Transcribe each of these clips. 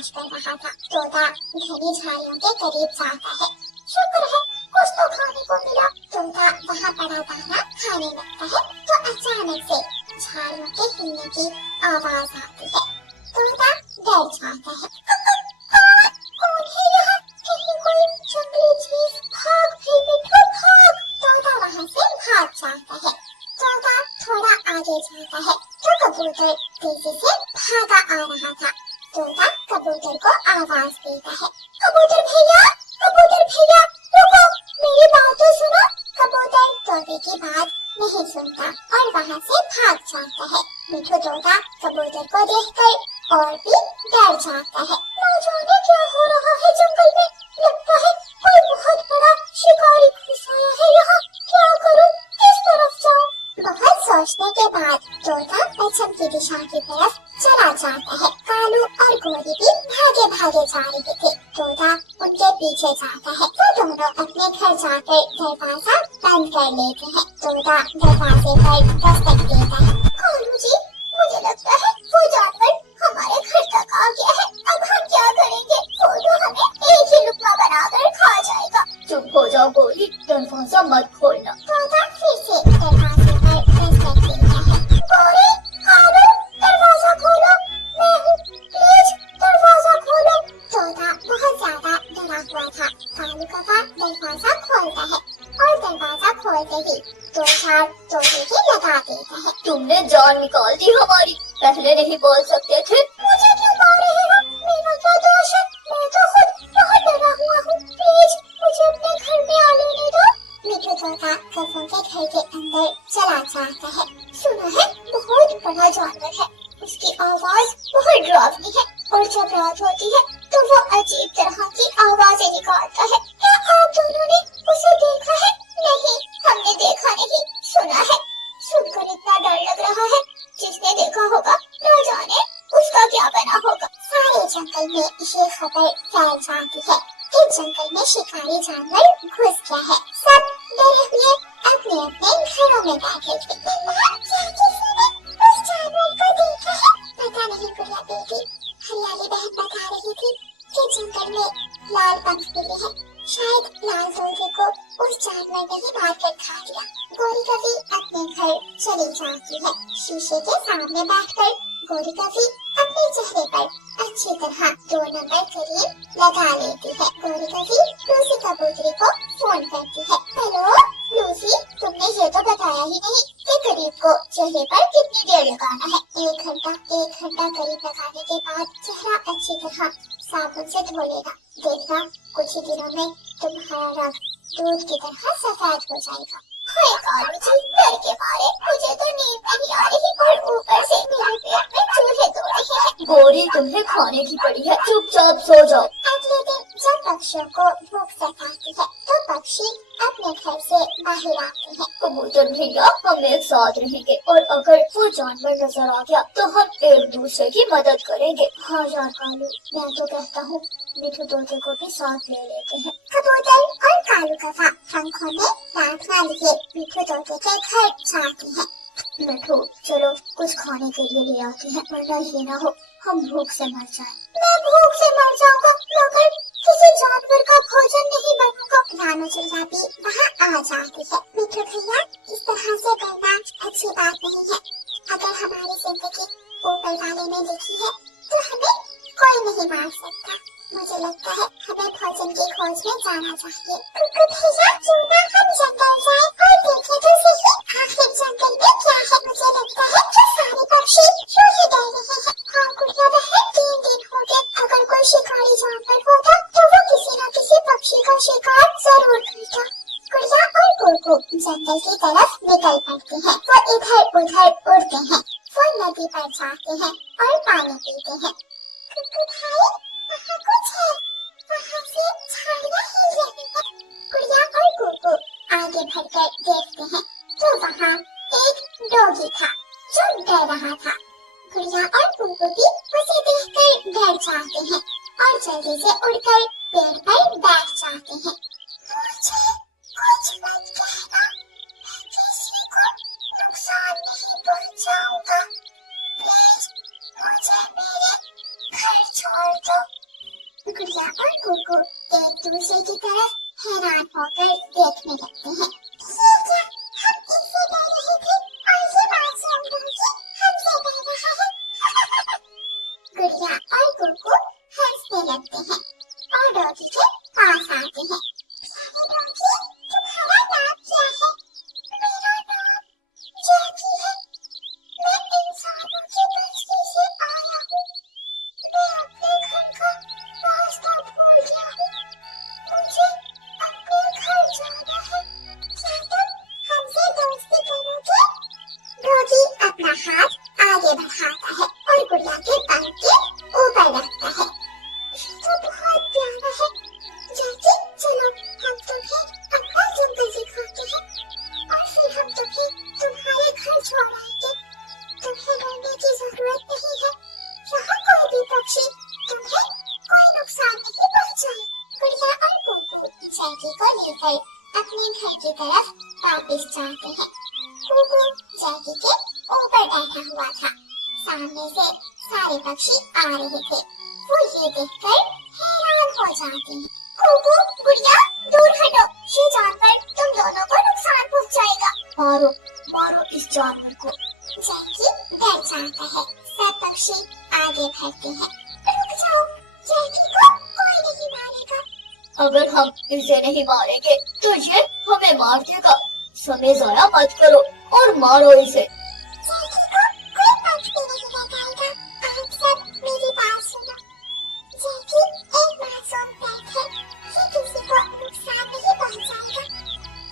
तलाश कर रहा था। तोता घनी झाड़ियों के करीब जाता है। शुक्र है कुछ तो खाने को मिला। तोता वहाँ पड़ा दाना खाने लगता है तो अचानक से झाड़ियों के हिलने की आवाज आती है। तोता डर जाता है। कौन है यहाँ? कहीं कोई जंगली जीव? भाग भाई मिट्ठू भाग। तोता वहाँ से भाग जाता है। तोता थोड़ा आगे जाता है तो कबूतर तेजी से भागा आ रहा था। तोता कबूतर को आवाज देता है, कबूतर भैया रुको, मेरी बात तो सुनो। कबूतर तोते की बात नहीं सुनता और वहाँ से भाग जाता है। मिठू तोता कबूतर को देखकर और भी डर जाता है। ना जाने क्या हो रहा है जंगल में, लगता है कोई बहुत बड़ा शिकारी घुस आया है यहाँ। क्या करूं, किस तरफ जाऊं? बहुत सोचने के बाद तोता पश्चिम की दिशा की तरफ चला जाता है। कालू और गोरी भी भागे भागे जा रहे थे। तोता उनके पीछे जाता है तो दोनों अपने घर जाकर दरवाजा बंद कर लेते हैं। तोता दरवाजे पर दस्तक देता है, कालू जी मुझे लगता है वो जानवर हमारे घर तक आ गया है। अब हम क्या करेंगे? वो तो हमें एक ही लुकमा बनाकर खा जाएगा। चुप हो जाओ गोरी, दरवाजा मत खोलना। तोता फिर से दरवाजे पर दस्तक देता है, गोरी कालू दरवाजा खोलो, मैं हूँ, प्लीज दरवाजा खोलो। तोता बहुत ज्यादा डरा हुआ था। कालू काका दरवाजा खोलता है और दरवाजा खोलते ही दो चार तोते की लगा देता है। तुमने जान निकाल दी हमारी, पहले नहीं बोल सकते थे? मुझे क्यों मार रहे हो? मेरा क्या दोष है? मैं तो खुद बहुत डरा हुआ हूँ। प्लीज मुझे अपने घर में आ लेने दो। मिठू तोता कौवों के घर के अंदर चला जाता है। सुना है बहुत बड़ा जानवर है, उसकी आवाज बहुत डरावनी है और जब रात होती है तो वो अजीब तरह की आवाजें निकालता है। क्या आप दोनों ने उसे देखा है? नहीं, हमने देखा नहीं, सुना है। सुनकर इतना डर लग रहा है, जिसने देखा होगा न जाने उसका क्या बना होगा। सारे जंगल में ये खबर फैल जाती है कि जंगल में शिकारी जानवर घुस गया है। सब डरे हुए अपने अपने घरों में बैठे थे। क्या किसी ने उस जानवर को देखा है? पता नहीं गुड़िया बेटी, हरियाली बहन बता रही थी कि जंगल में लाल पंख मिले हैं। शायद लाल तोते को उस जानवर ने ही मार कर खा लिया। गोरी कभी अपने घर चली जाती है। शीशे के सामने बैठकर गोरी कभी अपने चेहरे पर अच्छी तरह 2 नंबर क्रीम लगा लेती है। गोरी कभी लूसी कबूतरी को फोन करती है, हेलो लूसी, तुमने ये तो बताया ही नहीं कि क्रीम को चेहरे पर कितनी देर लगाना है। 1 घंटा क्रीम लगाने के बाद चेहरा अच्छी तरह साबुन से धो लेना। देखना कुछ ही दिनों में तुम्हारा रंग दूध की तरह सफेद हो जाएगा। हाय कालू जी, डर के मारे मुझे तो नींद नहीं आ रही और ऊपर से मेरे पेट में चूहे दौड़ रहे हैं। गोरी तुम्हें खाने की पड़ी है, चुपचाप सो जाओ। अगले दिन जब पक्षियों को भूख सताती है तो पक्षी अपने घर से बाहर आते हैं। कबूतर भैया हम एक साथ रहेंगे और अगर वो जानवर नजर आ गया तो हम एक दूसरे की मदद करेंगे। हाँ यार कालू, मैं तो कहता हूँ मिठू तोते को भी साथ ले लेते हैं। कबूतर और कालू काका पंखों में दांत लिए मिठू तोते के घर जाते हैं। मिठू चलो कुछ खाने के लिए ले आते हैं, वरना ये ना हो हम भूख से मर जाएं। मैं भूख से मर जाऊंगा मगर किसी जानवर का भोजन नहीं बनूंगा। रानू चिड़िया भी वहाँ आ जाती है। मिठू भैया इस तरह से करना अच्छी बात नहीं है। अगर हमारी जिंदगी ऊपर वाले ने लिखी है तो हमें कोई नहीं मार सकता। मुझे लगता है हमें भोजन की खोज में जाना चाहिए। कुकू भैया क्यों ना हम जंगल जाएं और देखें तो सही आखिर जंगल में क्या है। मुझे लगता है कि सारे पक्षी यूं ही डर रहे हैं। हाँ गुड़िया बहन, 3 दिन हो गए, अगर कोई शिकारी जानवर होता तो वो किसी न किसी पक्षी का शिकार जरूर करता। गुड़िया और कुकू जंगल की तरफ निकल पड़ते हैं। वो इधर उधर उड़ते हैं। वो नदी पर जाते हैं और पानी पीते हैं। कुकू भाई वहाँ कुछ है, वहाँ से झाड़ियाँ हिल रही हैं। गुड़िया और कुकू आगे बढ़कर देखते हैं तो वहाँ एक डॉगी था जो डर रहा था। गुड़िया और कुकू भी उसे देखकर डर जाते हैं और जल्दी से उड़कर पेड़ पर बैठ जाते हैं। मुझे कुछ मत कहना, मैं किसी को नुकसान नहीं पहुँचाऊंगा। प्लीज मुझे मेरे घर छोड़ दो। कुकू एक दूसरे की तरफ हैरान होकर देखने लगते हैं। ये क्या, हम इनसे डर रहे थे और ये मासूम डॉगी हमसे डर रहा है। गुड़िया और कुकू हंसने लगते हैं और डॉगी के पास आते हैं। प्यारे डॉगी, तुम्हारा नाम क्या है? मेरा नाम जैकी है। मैं इंसानों की बस्ती से आया हूँ। मैं अपने घर का रास्ता भूल गया हूँ। मुझे अपने घर जाना है। क्या तुम हमसे दोस्ती करोगे? डॉगी अपना हाथ आगे बढ़ाता है और गुड़िया के पैर के ऊपर रखता है। ये तो बहुत प्यारा है। जैकी, चलो हम तुम्हें अपना जंगल दिखाते हैं और फिर हम तुम्हें तुम्हारे घर छोड़ाएंगे। तुम्हें डरने की जरूरत नहीं है। यहाँ कोई भी पक्षी तुम्हें कोई नुकसान नहीं पहुँचाए। गुड़िया और कुकू जैकी को लेकर अपने घर की तरफ वापस जाते हैं। कुकू जैकी के ऊपर बैठा हुआ था। सामने से सारे पक्षी आ रहे थे। वो ये देखकर हैरान हो जाते हैं। कुकू, गुड़िया, दूर हटो। ये जानवर तुम दोनों को नुकसान पहुँचाएगा। मारो मारो इस जानवर को। जैकी डर जाता है। सब पक्षी आगे बढ़ते हैं। रुक जाओ, जैकी को कोई नहीं मारेगा। अगर हम इसे नहीं मारेंगे तो ये हमें मार देगा। समय जाया मत करो और मारो इसे। जैकी को कोई पक्ष भी नहीं लगाएगा। आप सब मेरी बात सुनो। जैकी एक मासूम पेट है। ये किसी को नुकसान नहीं पहुंचाएगा।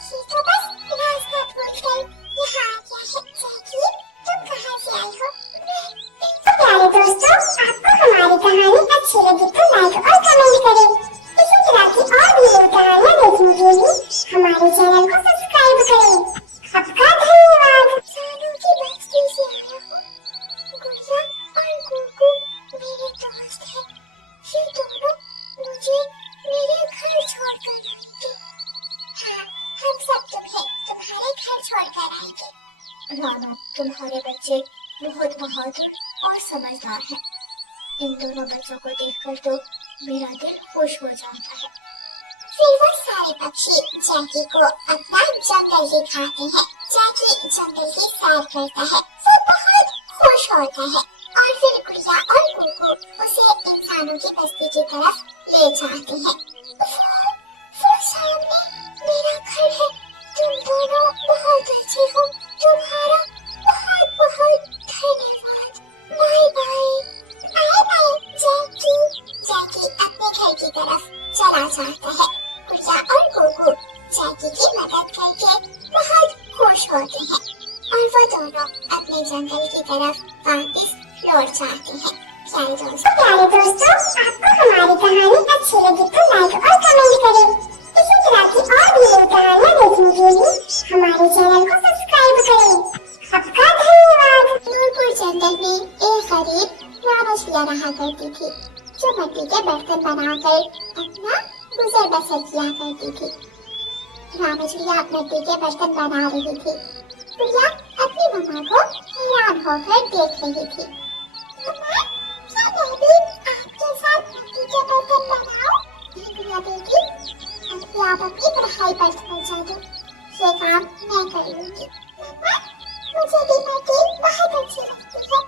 ये तो बस रास्ता भूल कर यहाँ आ गया है। जैकी, तुम कहाँ से आई हो? तो प्यारे दोस्तों, आपको हमारी कहानी अच्छी लगी तो लाइक और कमेंट करें। इसी तरह की और भी कहानियाँ देखने के लिए हमारे चैनल को सब्सक्राइब करें। आपका धन्यवाद। इंसानों की बस्ती से आया हूँ। गुड़िया और कुकू मेरे दोस्त हैं। ये दोनों मुझे मेरे घर छोड़कर आएंगे। हाँ, हम सब तुम्हें तुम्हारे घर छोड़कर आएंगे। राना, तुम्हारे बच्चे बहुत बहादुर और समझदार हैं। इन दोनों बच्चों को देखकर तो मेरा दिल खुश हो जाता है। फिर वो सारे पक्षी जैकी को अपना जंगल दिखाते हैं। जैकी जंगल की सैर करता है। वो बहुत खुश होता है और फिर गुड़िया और कुकू उसे इंसानों की बस्ती की तरफ ले जाते हैं। वो सामने मेरा घर है। तुम दोनों बहुत अच्छे हो। तुम्हारा बहुत बहुत धन्यवाद। Bye bye. Bye bye Jackie. Jackie अपने घर की तरफ चला जाता है। गुड़िया और कुकू जैकी की मदद करके बहुत खुश होते हैं और वो दोनों अपने जंगल की तरफ वापस लौट जाते हैं। प्यारे दोस्तों, आपको हमारी कहानी अच्छी लगी तो लाइक और कमेंट करें। इसी तरह की और भी कहानियाँ देखने के लिए हमारे चैनल को सब्सक्राइब करें। आपका धन्यवाद। नूरपुर जंगल में एक गरीब रामचरिया रहा करती थी, जो मिट्टी के बर्तन बनाकर अपना गुजर बसर किया करती थी। रामचरिया मिट्टी के बर्तन बना रही थी। गुड़िया अपनी मम्मा को हैरान होकर देख रही थी। मम्मा, क्या मैं भी आपके साथ मिट्टी के बर्तन बनाऊं? गुड़िया बेटी, अभी आप अपनी पढ़ाई पर पहुंचा दो। ये काम मैं कर लूंगी। मम्मा, मुझे भी मिट्टी बहुत अच्छी लगती है।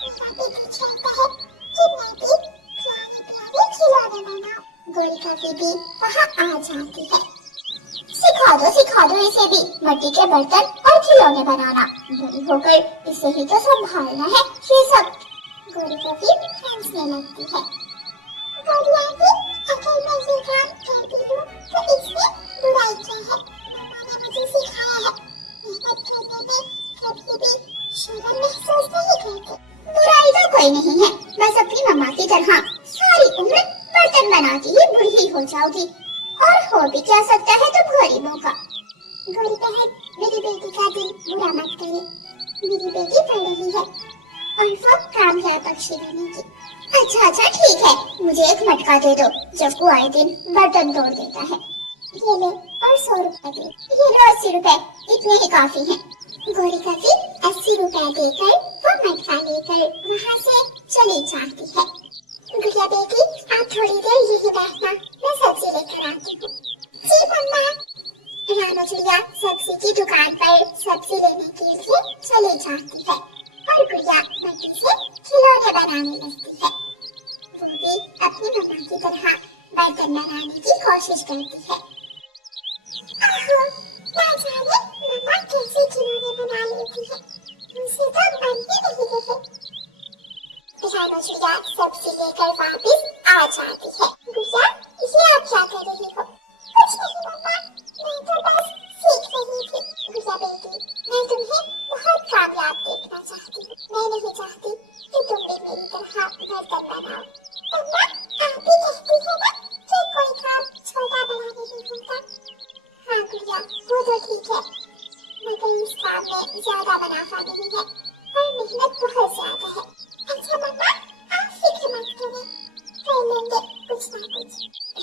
मेरा बेटी चाहता है कि मैं भी प्यारे प्यारे खिलौने बनाऊं। गोरिका बीबी वहाँ आ जाती है। सिखा दो इसे भी मिट्टी के बर्तन और खिलौने बनाना। बड़ी होकर इसे ही तो संभालना है ये सब। गोरिका भी हंसने लगती है। गोरी आंटी, अगर मैं ये काम करती हूँ तो इसमें बुराई क्या है? मम्मा ने मुझे सिखाया है, मेहनत करने में कभी भी शर्म महसूस नहीं करते। बुराई तो कोई नहीं है, बस अपनी मम्मा की तरह सारी उम्र बर्तन बनाती ही बूढ़ी हो जाओगी। और हो भी क्या सकता है तुम गरीबों का। गोरी बहन, मेरी बेटी का दिल बुरा मत करे। मेरी बेटी पढ़ रही है और वो कामयाब पक्षी बनेगी। अच्छा ठीक है, मुझे एक मटका दे दो जो को आए दिन बर्तन तोड़ देता है। ये ले, और 100 रुपए दे। ये लो 80 रुपए, इतने ही काफी हैं। गोरी का फिर 80 रुपए देकर वो मटका लेकर वहाँ से चली जाती है। गुड़िया बेटी, आप थोड़ी देर यही बैठना, मैं सब्जी लेकर आती हूँ। जी मम्मा। रानू चिड़िया सब्जी की दुकान पर सब्जी लेने के लिए चली जाती है और गुड़िया मिट्टी से खिलौने बनाने लगती है। वो भी अपनी मम्मा की तरह बर्तन बनाने की कोशिश करती है। आहो, ना जाने मम्मा कैसे खिलौने बना लेती है, मुझसे तो बन ही नहीं रहे। रानू चिड़िया सब्जी लेकर वापस आ जाती है। गुड़िया, ये आप क्या कर रही हो? कुछ नहीं मम्मा, मैं तो बस सीख रही थी। गुड़िया बेटी, मैं तुम्हें बहुत कामयाब देखना चाहती हूँ। मैं नहीं चाहती कि तुम भी मेरी तरह बर्तन बनाओ। मम्मा, आप ही कहती है ना कि कोई काम छोटा बड़ा नहीं होता। हाँ गुड़िया, वो तो ठीक है, मगर इस काम में ज्यादा मुनाफा नहीं है और मेहनत बहुत ज्यादा है। अच्छा मम्मा, आप फिक्र मत करें, कर लेंगे कुछ ना कुछ।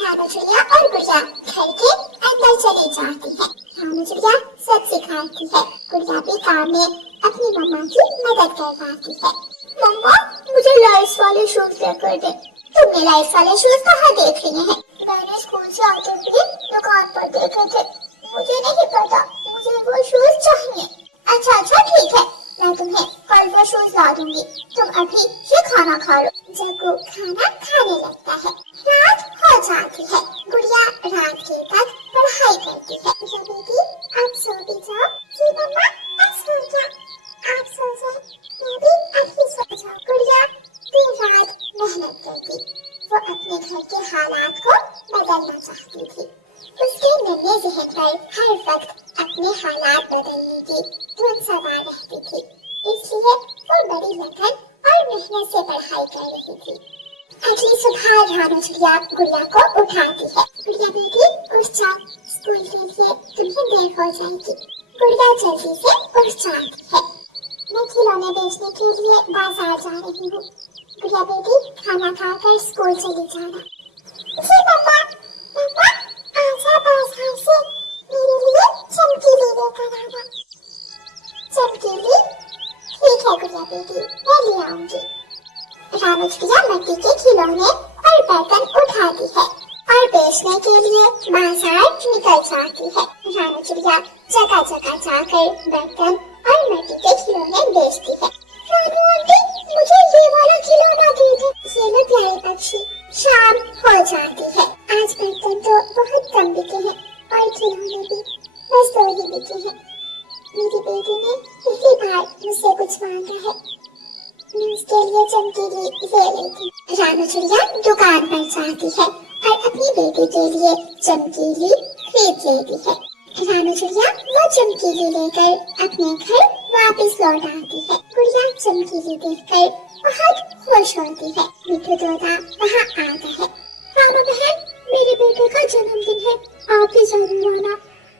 रानू चिड़िया और गुड़िया घर के अंदर चली जाती है। रानू चिड़िया सब सिखाती है, गुड़िया भी काम में अपनी मम्मा की मदद करवाती है। मम्मा, मुझे लाइट्स वाले शूज लेकर दे। तुमने लाइट्स वाले शूज कहाँ देख लिए हैं? मैंने स्कूल से आते हुए दुकान पर देखे थे। मुझे नहीं पता, मुझे वो शूज चाहिए। अच्छा ठीक है, मैं तुम्हें कल वो शूज ला दूंगी। तुम अभी ये खाना खा लो। जग्गू खाना खाने लगता है। रात हो जाती है। गुड़िया रात के तक पढ़ाई करती है। बेटी, आप सो भी जाओ। जी मम्मा, मैं सो गया। आप सो जाओ, मैं भी अभी सो जाऊं। गुड़िया दिन रात मेहनत करती, वो अपने घर के हालात को बदलना चाहती थी। उसके नन्हे ज़हन पर हर वक्त अपने हालात बदलने की धुन सवार रहती थी, इसलिए वो बड़ी लगन और मेहनत से पढ़ाई कर रही थी। अगली सुबह रानू चिड़िया गुड़िया को उठाती है। गुड़िया बेटी, उठ जाओ, स्कूल के लिए तुम्हें देर हो जाएगी। गुड़िया जल्दी से उठ जाती है। मैं खिलौने बेचने के लिए बाजार जा रही हूँ। गुड़िया बेटी, खाना खाकर स्कूल चली जाना। जी मम्मा। मम्मा, आजा बाजार से मेरे लिए चमकीली लेकर आना। चमकीली? ठीक है गुड़िया बेटी, मैं ले आऊंगी। रानू चिड़िया मिट्टी के खिलौने और बर्तन उठाती है और बेचने के लिए बाजार निकल जाती है। रानू चिड़िया जगह जगह जाकर बर्तन और मिट्टी के खिलौने बेचती है। रानू आंटी, मुझे ये वाला खिलौना दे दो। ये लो प्यारे पक्षी। शाम हो जाती है। आज बर्तन तो बहुत कम बिके हैं और खिलौने भी बस 2 ही बिके हैं। मेरी बेटी ने पहली बार मुझसे कुछ मांगा है, मैं उसके लिए चमकीली ले लेती। रानू चिड़िया दुकान पर जाती है और अपनी बेटी के लिए चमकीली खरीद लेती है। रानू चिड़िया वो चमकीली लेकर अपने घर वापस लौट आती है। गुड़िया चमकीली देखकर बहुत खुश होती है। मिट्ठू तोता वहाँ आता है। रानू बहन, मेरे बेटे का जन्मदिन है, आप भी जरूर आना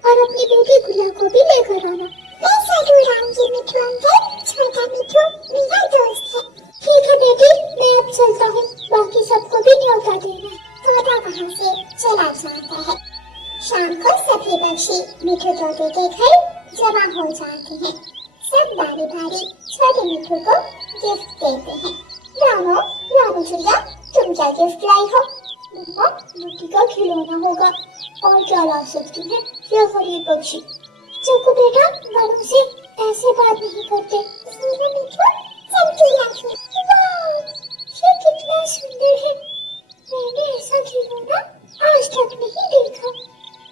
और अपनी बेटी गुड़िया को भी लेकर आना। मैं जरूर आऊंगी मिट्ठू अंकल। छोटा मिट्ठू मेरा दोस्त है। ठीक है बेटी, मैं अब चलता हूँ, बाकी सबको भी न्योता देना। तोता वहाँ से चला जाता है। शाम को सभी पक्षी मिट्ठू तोते के घर जमा हो जाते हैं। सब बारी बारी छोटे मिट्ठू को गिफ्ट देते हैं। रानू चिड़िया, तुम क्या गिफ्ट लाई हो? मिट्टी का खिलौना होगा, और क्या ला सकती है ये गरीब पक्षी। चक्कू बेटा, बड़ों से ऐसे बात नहीं करते। ये कितना सुंदर है, मैंने ऐसा खिलौना आज तक नहीं देखा।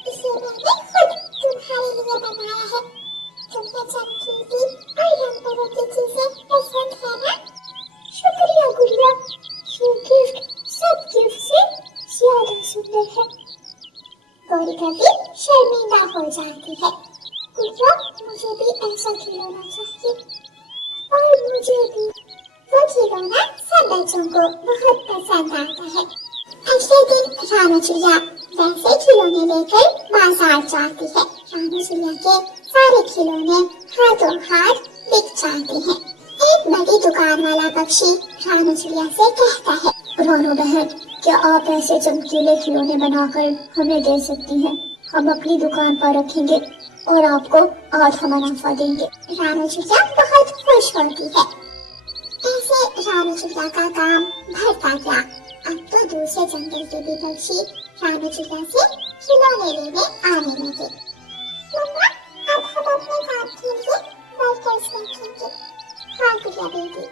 इसे मैंने खुद तुम्हारे लिए बनाया है। तुम्हें चमकीली और रंग बिरंगी चीजें पसंद है ना? शुक्रिया गुड़िया, ये गिफ्ट सब गिफ्ट से ज्यादा सुंदर है। गौरी कभी शर्मिंदा हो जाती है। गुड़िया, मुझे भी ऐसा खिलौना चाहिए। और मुझे भी। वो खिलौना सब बच्चों को बहुत पसंद आता है। अगले दिन रानू चिड़िया वैसे खिलौने लेकर बाजार जाती है। रानू चिड़िया के सारे खिलौने हाथों हाथ बिक जाते हैं। एक बड़ी दुकान वाला पक्षी रानू चिड़िया से कहता है, रानू बहन, क्या आप ऐसे चमकीले खिलौने बनाकर हमें दे सकती हैं? हम अपनी दुकान पर रखेंगे और आपको आधा मुनाफा देंगे। रानू चिड़िया बहुत खुश होती है। ऐसे रानू चिड़िया का काम बढ़ता गया। अब तो दूसरे जंगल के भी पक्षी रानू चिड़िया से खिलौने लेने आने लगे। मम्मा, अब हम अपने काम के लिए वर्कर्स रखेंगे। हाँ गुड़िया बेटी।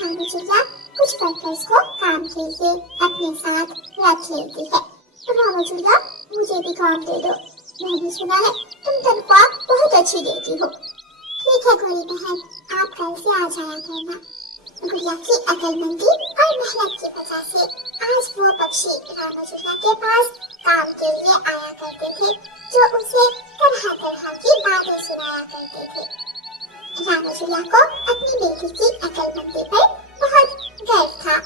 रानू चिड़िया कुछ वर्कर्स को काम के लिए अपने साथ रख लेती है। रानू चिड़िया, मुझे भी काम दे दो। मैंने सुना है तुम तनख्वाह बहुत अच्छी देती हो। ठीक है गोरी बहन, आप कल से आ जाया करना। गुड़िया की अकलमंदी और मेहनत की वजह से आज वो पक्षी रानू चिड़िया के पास काम के लिए आया करते थे, जो उसे तरह तरह की बातें सुनाया करते थे। रानू चिड़िया को अपनी बेटी की अकलमंदी पर बहुत गर्व था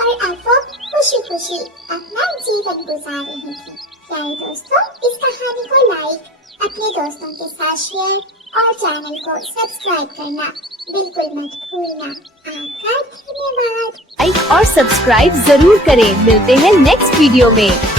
और अब वो खुशी खुशी अपना जीवन गुजार रही थी। प्यारे दोस्तों, इस कहानी को लाइक, अपने दोस्तों के साथ शेयर और चैनल को सब्सक्राइब करना बिल्कुल मत भूलना। आपका धन्यवाद। लाइक और सब्सक्राइब जरूर करें। मिलते हैं नेक्स्ट वीडियो में।